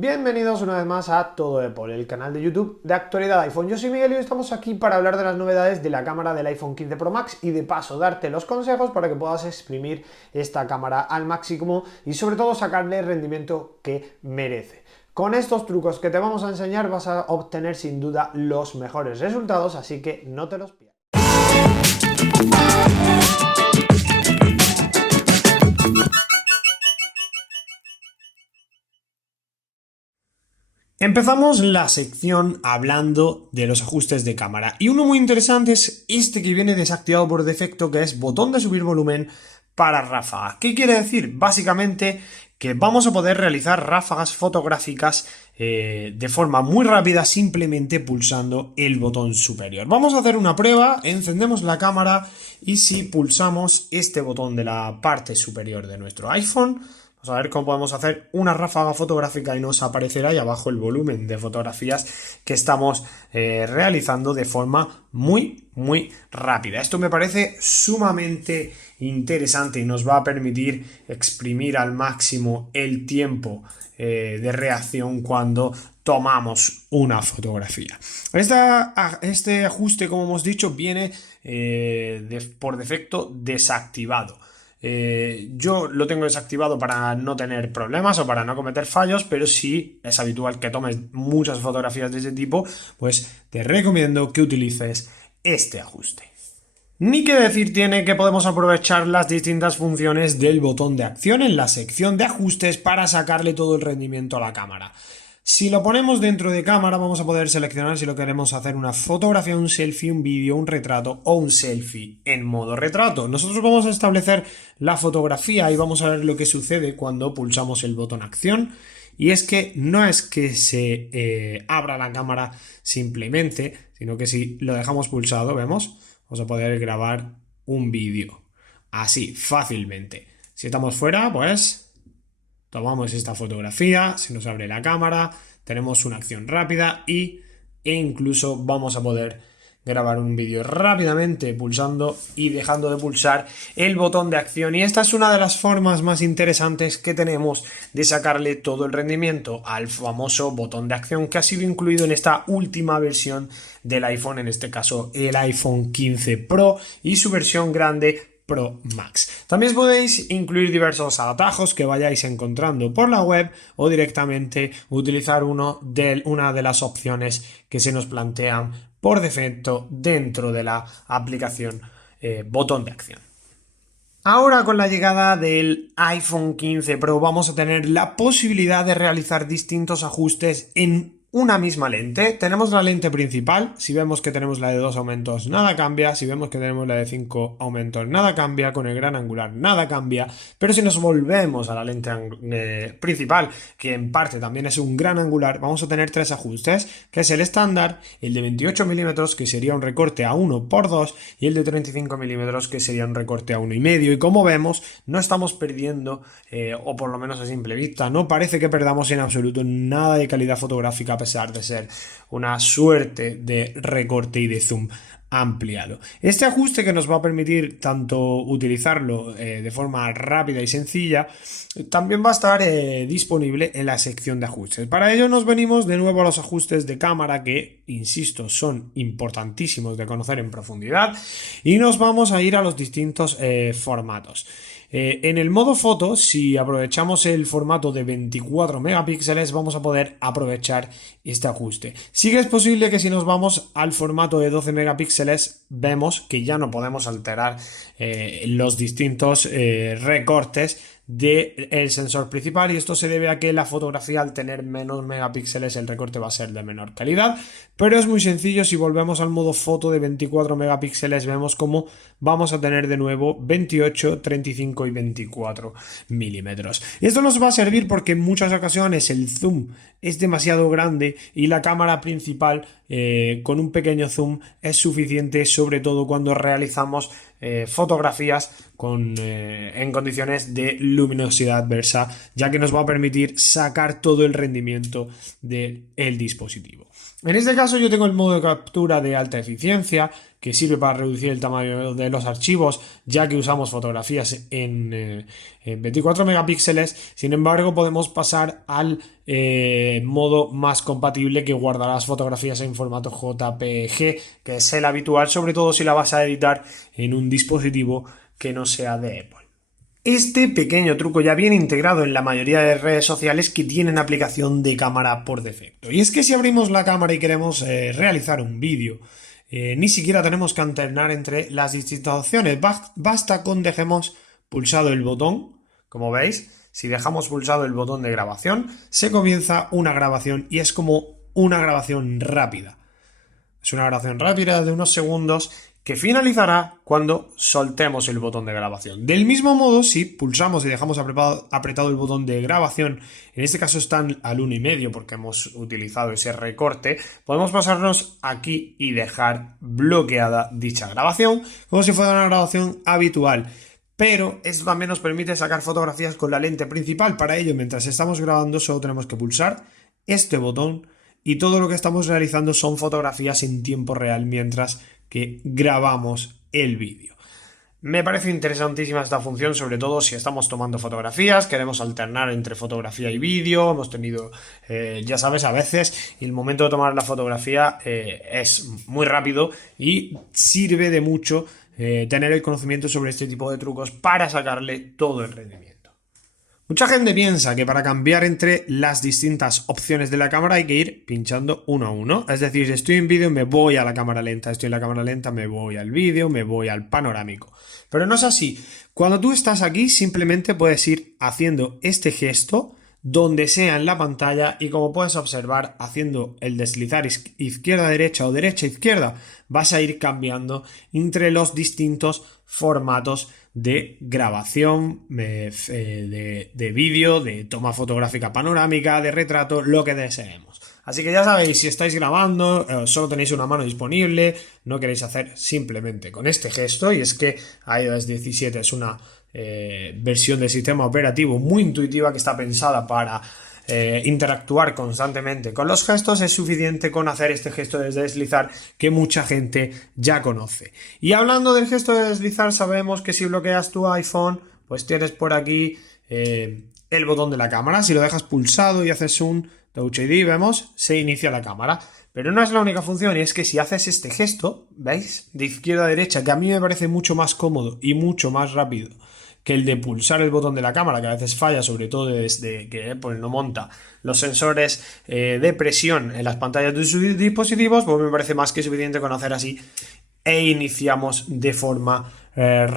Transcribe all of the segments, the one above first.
Bienvenidos una vez más a Todo Apple, el canal de YouTube de actualidad iPhone. Yo soy Miguel y hoy estamos aquí para hablar de las novedades de la cámara del iPhone 15 Pro Max y de paso darte los consejos para que puedas exprimir esta cámara al máximo y sobre todo sacarle el rendimiento que merece. Con estos trucos que te vamos a enseñar vas a obtener sin duda los mejores resultados, así que no te los pierdas. Empezamos la sección hablando de los ajustes de cámara y uno muy interesante es este que viene desactivado por defecto, que es botón de subir volumen para ráfaga. ¿Qué quiere decir? Básicamente que vamos a poder realizar ráfagas fotográficas de forma muy rápida simplemente pulsando el botón superior. Vamos a hacer una prueba, encendemos la cámara y si pulsamos este botón de la parte superior de nuestro iPhone, vamos a ver cómo podemos hacer una ráfaga fotográfica y nos aparecerá ahí abajo el volumen de fotografías que estamos realizando de forma muy rápida. Esto me parece sumamente interesante y nos va a permitir exprimir al máximo el tiempo de reacción cuando tomamos una fotografía. Este ajuste, como hemos dicho, viene por defecto desactivado. Yo lo tengo desactivado para no tener problemas o para no cometer fallos, pero si es habitual que tomes muchas fotografías de ese tipo, pues te recomiendo que utilices este ajuste. Ni que decir tiene que podemos aprovechar las distintas funciones del botón de acción en la sección de ajustes para sacarle todo el rendimiento a la cámara. Si lo ponemos dentro de cámara vamos a poder seleccionar si lo queremos hacer una fotografía, un selfie, un vídeo, un retrato o un selfie en modo retrato. Nosotros vamos a establecer la fotografía y vamos a ver lo que sucede cuando pulsamos el botón acción. Y es que no es que se abra la cámara simplemente, sino que si lo dejamos pulsado, vemos, vamos a poder grabar un vídeo así fácilmente. Si estamos fuera, pues tomamos esta fotografía, se nos abre la cámara, tenemos una acción rápida e incluso vamos a poder grabar un vídeo rápidamente pulsando y dejando de pulsar el botón de acción. Y esta es una de las formas más interesantes que tenemos de sacarle todo el rendimiento al famoso botón de acción que ha sido incluido en esta última versión del iPhone, en este caso el iPhone 15 Pro y su versión grande Pro Max. También podéis incluir diversos atajos que vayáis encontrando por la web o directamente utilizar una de las opciones que se nos plantean por defecto dentro de la aplicación botón de acción. Ahora con la llegada del iPhone 15 Pro vamos a tener la posibilidad de realizar distintos ajustes en una misma lente. Tenemos la lente principal, si vemos que tenemos la de 2 aumentos nada cambia, si vemos que tenemos la de 5 aumentos nada cambia, con el gran angular nada cambia, pero si nos volvemos a la lente principal, que en parte también es un gran angular, vamos a tener tres ajustes, que es el estándar, el de 28 mm que sería un recorte a 1:2 y el de 35 mm que sería un recorte a 1,5, y como vemos no estamos perdiendo, o por lo menos a simple vista, no parece que perdamos en absoluto nada de calidad fotográfica a pesar de ser una suerte de recorte y de zoom ampliado. Este ajuste que nos va a permitir tanto utilizarlo de forma rápida y sencilla, también va a estar disponible en la sección de ajustes. Para ello nos venimos de nuevo a los ajustes de cámara que, insisto, son importantísimos de conocer en profundidad y nos vamos a ir a los distintos formatos. En el modo foto, si aprovechamos el formato de 24 megapíxeles, vamos a poder aprovechar este ajuste. Sí que es posible que si nos vamos al formato de 12 megapíxeles, vemos que ya no podemos alterar los distintos recortes del sensor principal, y esto se debe a que la fotografía, al tener menos megapíxeles, el recorte va a ser de menor calidad, pero es muy sencillo. Si volvemos al modo foto de 24 megapíxeles vemos cómo vamos a tener de nuevo 28, 35 y 24 milímetros. Esto nos va a servir porque en muchas ocasiones el zoom es demasiado grande y la cámara principal con un pequeño zoom es suficiente, sobre todo cuando realizamos fotografías en condiciones de luminosidad adversa, ya que nos va a permitir sacar todo el rendimiento del dispositivo. En este caso yo tengo el modo de captura de alta eficiencia, que sirve para reducir el tamaño de los archivos, ya que usamos fotografías en 24 megapíxeles. Sin embargo, podemos pasar al modo más compatible, que guardará las fotografías en formato JPG, que es el habitual, sobre todo si la vas a editar en un dispositivo que no sea de Apple. Este pequeño truco ya viene integrado en la mayoría de redes sociales que tienen aplicación de cámara por defecto. Y es que si abrimos la cámara y queremos realizar un vídeo, ni siquiera tenemos que alternar entre las distintas opciones. Basta con dejemos pulsado el botón, como veis. Si dejamos pulsado el botón de grabación, se comienza una grabación y es como una grabación rápida. Es una grabación rápida de unos segundos que finalizará cuando soltemos el botón de grabación. Del mismo modo, si pulsamos y dejamos apretado el botón de grabación, en este caso están al 1,5 porque hemos utilizado ese recorte, podemos pasarnos aquí y dejar bloqueada dicha grabación, como si fuera una grabación habitual. Pero esto también nos permite sacar fotografías con la lente principal. Para ello, mientras estamos grabando, solo tenemos que pulsar este botón y todo lo que estamos realizando son fotografías en tiempo real mientras que grabamos el vídeo. Me parece interesantísima esta función, sobre todo si estamos tomando fotografías, queremos alternar entre fotografía y vídeo, hemos tenido, ya sabes, a veces el momento de tomar la fotografía es muy rápido y sirve de mucho tener el conocimiento sobre este tipo de trucos para sacarle todo el rendimiento. Mucha gente piensa que para cambiar entre las distintas opciones de la cámara hay que ir pinchando uno a uno. Es decir, si estoy en vídeo me voy a la cámara lenta, estoy en la cámara lenta me voy al vídeo, me voy al panorámico. Pero no es así. Cuando tú estás aquí simplemente puedes ir haciendo este gesto donde sea en la pantalla y, como puedes observar, haciendo el deslizar izquierda-derecha o derecha-izquierda, vas a ir cambiando entre los distintos formatos de grabación, de vídeo, de toma fotográfica panorámica, de retrato, lo que deseemos. Así que ya sabéis, si estáis grabando, solo tenéis una mano disponible, no queréis hacer simplemente con este gesto, y es que iOS 17 es una versión del sistema operativo muy intuitiva que está pensada para interactuar constantemente con los gestos. Es suficiente con hacer este gesto de deslizar que mucha gente ya conoce. Y hablando del gesto de deslizar, sabemos que si bloqueas tu iPhone, pues tienes por aquí el botón de la cámara. Si lo dejas pulsado y haces un Touch ID, vemos, se inicia la cámara. Pero no es la única función, y es que si haces este gesto, ¿veis? De izquierda a derecha, que a mí me parece mucho más cómodo y mucho más rápido que el de pulsar el botón de la cámara, que a veces falla, sobre todo desde que Apple no monta los sensores de presión en las pantallas de sus dispositivos, pues me parece más que suficiente con hacer así e iniciamos de forma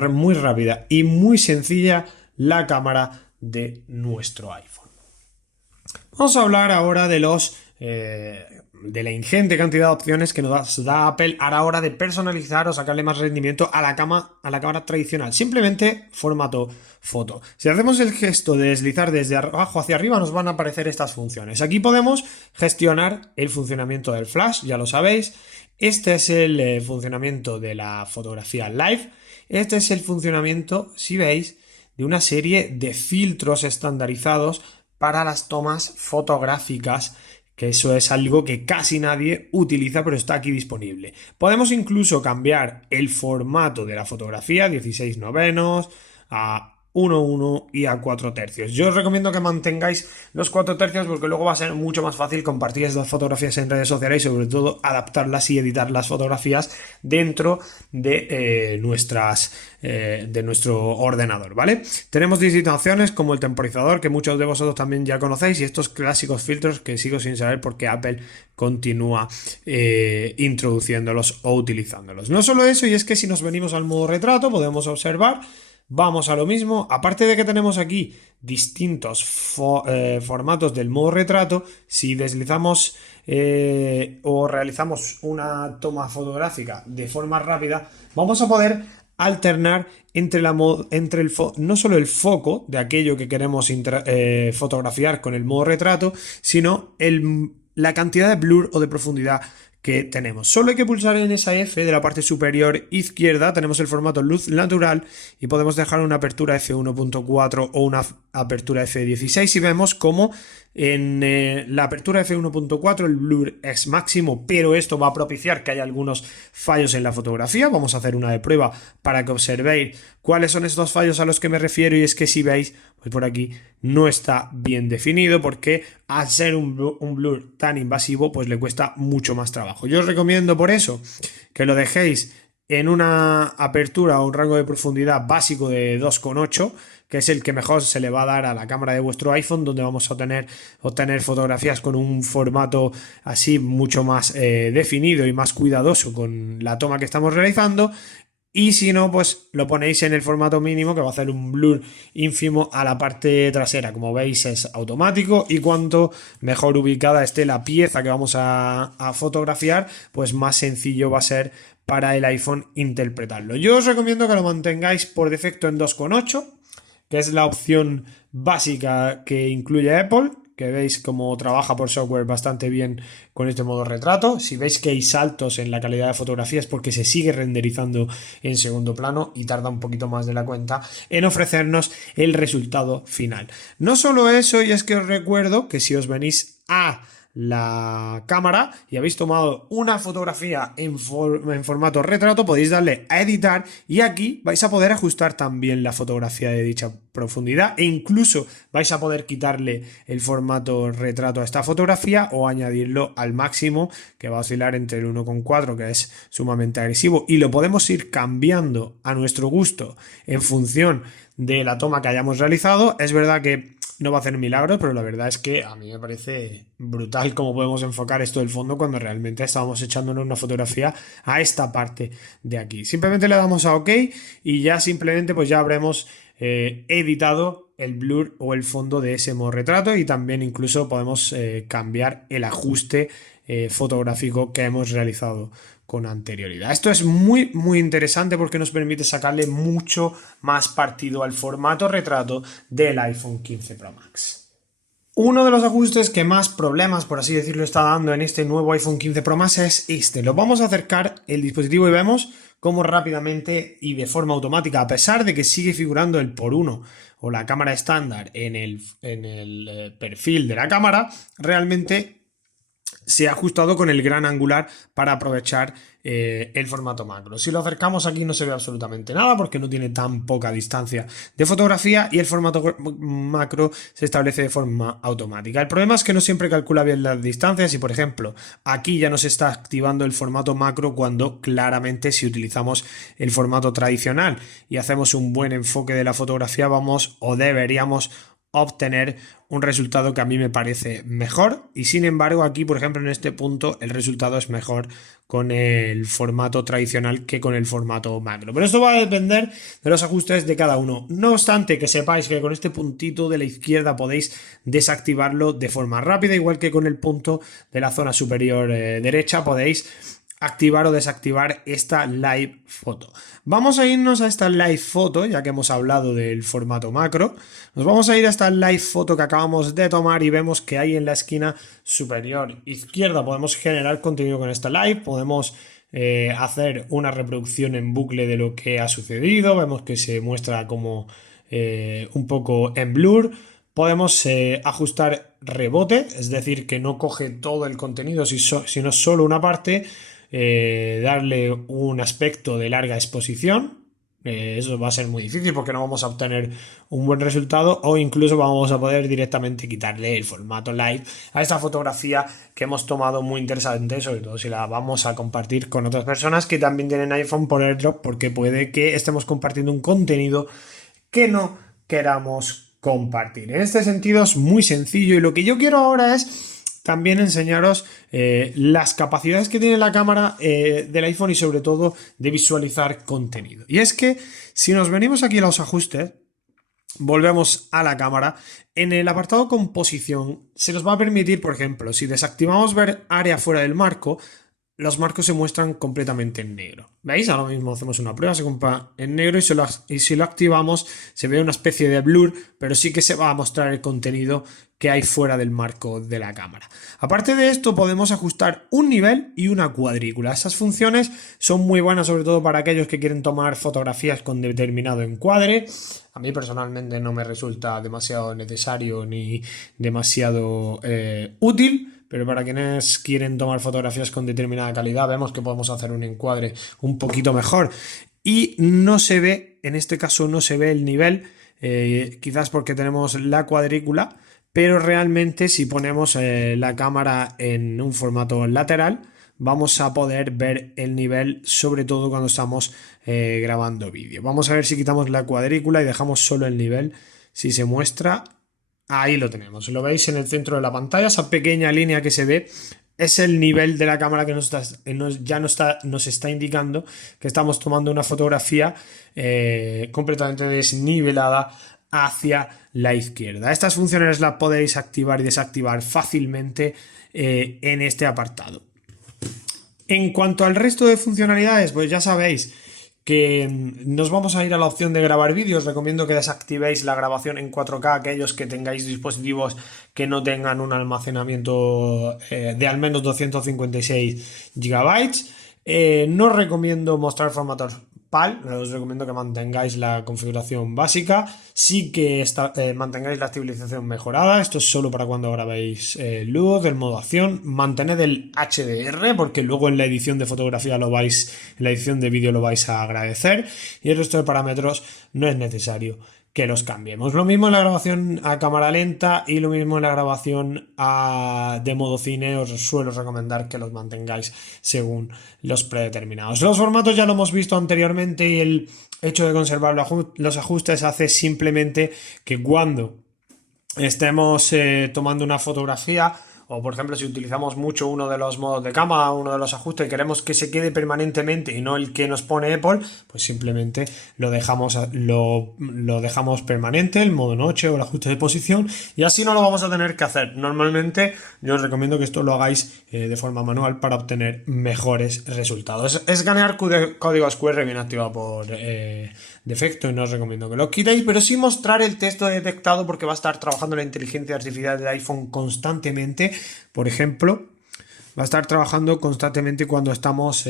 muy rápida y muy sencilla la cámara de nuestro iPhone. Vamos a hablar ahora de de la ingente cantidad de opciones que nos da Apple a la hora de personalizar o sacarle más rendimiento a la cámara tradicional. Simplemente formato foto. Si hacemos el gesto de deslizar desde abajo hacia arriba, nos van a aparecer estas funciones. Aquí podemos gestionar el funcionamiento del flash, ya lo sabéis. Este es el funcionamiento de la fotografía live. Este es el funcionamiento, si veis, de una serie de filtros estandarizados para las tomas fotográficas, que eso es algo que casi nadie utiliza, pero está aquí disponible. Podemos incluso cambiar el formato de la fotografía, 16:9 a 1:1 y a 4 tercios. Yo os recomiendo que mantengáis los 4 tercios porque luego va a ser mucho más fácil compartir estas fotografías en redes sociales y sobre todo adaptarlas y editar las fotografías dentro de nuestro ordenador, ¿vale? Tenemos distintas opciones como el temporizador, que muchos de vosotros también ya conocéis, y estos clásicos filtros que sigo sin saber por qué Apple continúa introduciéndolos o utilizándolos. No solo eso, y es que si nos venimos al modo retrato podemos observar. Vamos a lo mismo, aparte de que tenemos aquí distintos formatos del modo retrato, si deslizamos o realizamos una toma fotográfica de forma rápida, vamos a poder alternar entre no solo el foco de aquello que queremos fotografiar con el modo retrato, sino la cantidad de blur o de profundidad que tenemos. Solo hay que pulsar en esa F de la parte superior izquierda, tenemos el formato luz natural y podemos dejar una apertura f1.4 o una apertura f16 y vemos como en la apertura f1.4 el blur es máximo, pero esto va a propiciar que haya algunos fallos en la fotografía. Vamos a hacer una de prueba para que observéis cuáles son estos fallos a los que me refiero, y es que si veis, pues por aquí no está bien definido porque al ser un blur tan invasivo pues le cuesta mucho más trabajo. Yo os recomiendo por eso que lo dejéis en una apertura o un rango de profundidad básico de 2,8, que es el que mejor se le va a dar a la cámara de vuestro iPhone, donde vamos a obtener fotografías con un formato así mucho más definido y más cuidadoso con la toma que estamos realizando. Y si no, pues lo ponéis en el formato mínimo, que va a hacer un blur ínfimo a la parte trasera. Como veis, es automático, y cuanto mejor ubicada esté la pieza que vamos a fotografiar, pues más sencillo va a ser para el iPhone interpretarlo. Yo os recomiendo que lo mantengáis por defecto en 2,8, que es la opción básica que incluye Apple, que veis cómo trabaja por software bastante bien con este modo retrato. Si veis que hay saltos en la calidad de fotografía es porque se sigue renderizando en segundo plano y tarda un poquito más de la cuenta en ofrecernos el resultado final. No solo eso, y es que os recuerdo que si os venís a la cámara y habéis tomado una fotografía en formato retrato, podéis darle a editar y aquí vais a poder ajustar también la fotografía de dicha profundidad, e incluso vais a poder quitarle el formato retrato a esta fotografía o añadirlo al máximo, que va a oscilar entre el 1,4, que es sumamente agresivo, y lo podemos ir cambiando a nuestro gusto en función de la toma que hayamos realizado. Es verdad que no va a hacer milagros, pero la verdad es que a mí me parece brutal cómo podemos enfocar esto del fondo cuando realmente estábamos echándonos una fotografía a esta parte de aquí. Simplemente le damos a OK y ya simplemente pues ya habremos editado el blur o el fondo de ese modo retrato, y también incluso podemos cambiar el ajuste fotográfico que hemos realizado con anterioridad. Esto es muy interesante porque nos permite sacarle mucho más partido al formato retrato del iPhone 15 Pro Max. Uno de los ajustes que más problemas, por así decirlo, está dando en este nuevo iPhone 15 Pro Max es este. Lo vamos a acercar el dispositivo y vemos cómo rápidamente y de forma automática, a pesar de que sigue figurando el x1 o la cámara estándar en el perfil de la cámara, realmente se ha ajustado con el gran angular para aprovechar el formato macro. Si lo acercamos aquí no se ve absolutamente nada porque no tiene tan poca distancia de fotografía y el formato macro se establece de forma automática. El problema es que no siempre calcula bien las distancias y, por ejemplo, aquí ya nos está activando el formato macro cuando claramente, si utilizamos el formato tradicional y hacemos un buen enfoque de la fotografía, vamos o deberíamos obtener un resultado que a mí me parece mejor, y sin embargo aquí, por ejemplo, en este punto el resultado es mejor con el formato tradicional que con el formato macro, pero esto va a depender de los ajustes de cada uno. No obstante, que sepáis que con este puntito de la izquierda podéis desactivarlo de forma rápida, igual que con el punto de la zona superior derecha podéis activar o desactivar esta live foto. Vamos a irnos a esta live foto, ya que hemos hablado del formato macro. Nos vamos a ir a esta live foto que acabamos de tomar y vemos que ahí en la esquina superior izquierda podemos generar contenido con esta live, podemos hacer una reproducción en bucle de lo que ha sucedido, vemos que se muestra como un poco en blur. Podemos ajustar rebote, es decir, que no coge todo el contenido, sino solo una parte. Darle un aspecto de larga exposición, eso va a ser muy difícil porque no vamos a obtener un buen resultado, o incluso vamos a poder directamente quitarle el formato live a esta fotografía que hemos tomado muy interesante, sobre todo si la vamos a compartir con otras personas que también tienen iPhone por AirDrop, porque puede que estemos compartiendo un contenido que no queramos compartir. En este sentido es muy sencillo, y lo que yo quiero ahora es también enseñaros las capacidades que tiene la cámara del iPhone y sobre todo de visualizar contenido. Y es que si nos venimos aquí a los ajustes, volvemos a la cámara, en el apartado composición se nos va a permitir, por ejemplo, si desactivamos ver área fuera del marco, los marcos se muestran completamente en negro. ¿Veis? Ahora mismo hacemos una prueba, se compra en negro y si lo activamos se ve una especie de blur, pero sí que se va a mostrar el contenido que hay fuera del marco de la cámara. Aparte de esto, podemos ajustar un nivel y una cuadrícula. Esas funciones son muy buenas, sobre todo para aquellos que quieren tomar fotografías con determinado encuadre. A mí personalmente no me resulta demasiado necesario ni demasiado útil. Pero para quienes quieren tomar fotografías con determinada calidad, vemos que podemos hacer un encuadre un poquito mejor. Y no se ve, en este caso no se ve el nivel, quizás porque tenemos la cuadrícula, pero realmente si ponemos la cámara en un formato lateral, vamos a poder ver el nivel, sobre todo cuando estamos grabando vídeo. Vamos a ver si quitamos la cuadrícula y dejamos solo el nivel, si se muestra. Ahí lo tenemos, lo veis en el centro de la pantalla, esa pequeña línea que se ve es el nivel de la cámara que nos está indicando que estamos tomando una fotografía completamente desnivelada hacia la izquierda. Estas funciones las podéis activar y desactivar fácilmente en este apartado. En cuanto al resto de funcionalidades, pues ya sabéis que nos vamos a ir a la opción de grabar vídeos. Recomiendo que desactivéis la grabación en 4K aquellos que tengáis dispositivos que no tengan un almacenamiento de al menos 256 GB. No recomiendo mostrar formatos PAL, os recomiendo que mantengáis la configuración básica, sí que mantengáis la estabilización mejorada, esto es solo para cuando grabéis luz, el modo acción, mantened el HDR porque luego en la edición de fotografía en la edición de vídeo lo vais a agradecer y el resto de parámetros no es necesario que los cambiemos. Lo mismo en la grabación a cámara lenta y lo mismo en la grabación de modo cine. Os suelo recomendar que los mantengáis según los predeterminados. Los formatos ya lo hemos visto anteriormente y el hecho de conservar los ajustes hace simplemente que cuando estemos tomando una fotografía, o por ejemplo si utilizamos mucho uno de los modos de cámara, uno de los ajustes y queremos que se quede permanentemente y no el que nos pone Apple, pues simplemente lo dejamos permanente, el modo noche o el ajuste de posición, y así no lo vamos a tener que hacer. Normalmente yo os recomiendo que esto lo hagáis de forma manual para obtener mejores resultados. Escanear códigos QR viene activado por defecto y no os recomiendo que lo quitéis, pero sí mostrar el texto detectado porque va a estar trabajando la inteligencia artificial del iPhone constantemente. Por ejemplo, va a estar trabajando constantemente cuando estamos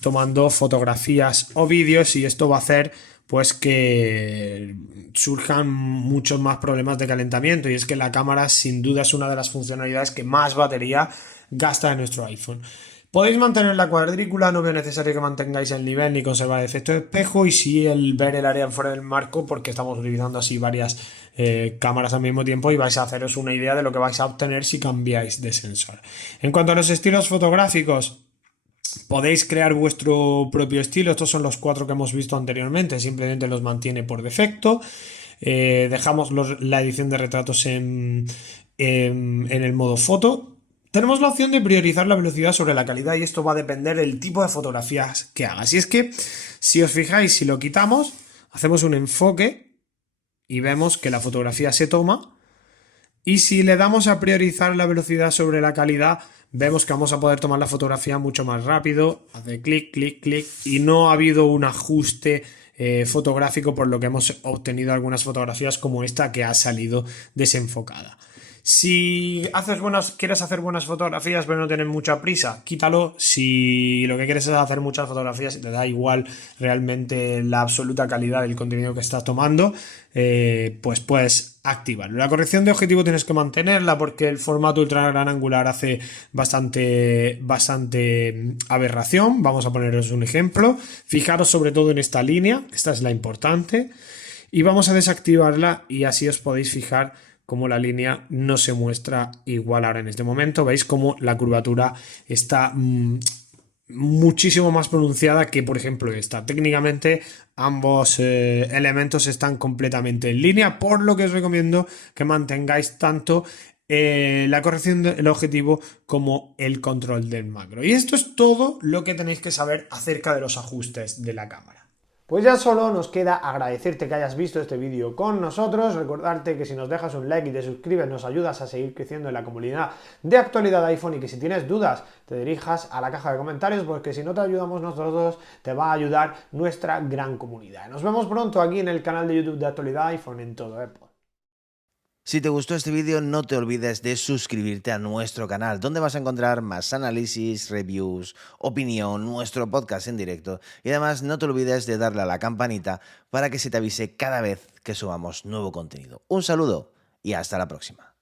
tomando fotografías o vídeos, y esto va a hacer pues que surjan muchos más problemas de calentamiento, y es que la cámara sin duda es una de las funcionalidades que más batería gasta en nuestro iPhone. Podéis mantener la cuadrícula, no veo necesario que mantengáis el nivel ni conservar el efecto de espejo, y sí el ver el área fuera del marco porque estamos utilizando así varias cámaras al mismo tiempo y vais a haceros una idea de lo que vais a obtener si cambiáis de sensor. En cuanto a los estilos fotográficos, podéis crear vuestro propio estilo. Estos son los 4 que hemos visto anteriormente, simplemente los mantiene por defecto. Dejamos la edición de retratos en el modo foto. Tenemos la opción de priorizar la velocidad sobre la calidad, y esto va a depender del tipo de fotografías que hagas. Y es que, si os fijáis, si lo quitamos, hacemos un enfoque y vemos que la fotografía se toma, y si le damos a priorizar la velocidad sobre la calidad, vemos que vamos a poder tomar la fotografía mucho más rápido. Hace clic, clic, clic, y no ha habido un ajuste fotográfico, por lo que hemos obtenido algunas fotografías como esta que ha salido desenfocada. Si quieres hacer buenas fotografías pero no tienes mucha prisa, quítalo. Si lo que quieres es hacer muchas fotografías y te da igual realmente la absoluta calidad del contenido que estás tomando, pues puedes activarlo. La corrección de objetivo tienes que mantenerla porque el formato ultra gran angular hace bastante aberración. Vamos a poneros un ejemplo. Fijaros sobre todo en esta línea, esta es la importante, y vamos a desactivarla, y así os podéis fijar como la línea no se muestra igual ahora en este momento. Veis como la curvatura está muchísimo más pronunciada que, por ejemplo, esta. Técnicamente ambos elementos están completamente en línea, por lo que os recomiendo que mantengáis tanto la corrección del objetivo como el control del macro. Y esto es todo lo que tenéis que saber acerca de los ajustes de la cámara. Pues ya solo nos queda agradecerte que hayas visto este vídeo con nosotros, recordarte que si nos dejas un like y te suscribes nos ayudas a seguir creciendo en la comunidad de actualidad de iPhone y que si tienes dudas te dirijas a la caja de comentarios porque si no te ayudamos nosotros te va a ayudar nuestra gran comunidad. Nos vemos pronto aquí en el canal de YouTube de actualidad iPhone en todo Apple. Si te gustó este vídeo, no te olvides de suscribirte a nuestro canal, donde vas a encontrar más análisis, reviews, opinión, nuestro podcast en directo y además no te olvides de darle a la campanita para que se te avise cada vez que subamos nuevo contenido. Un saludo y hasta la próxima.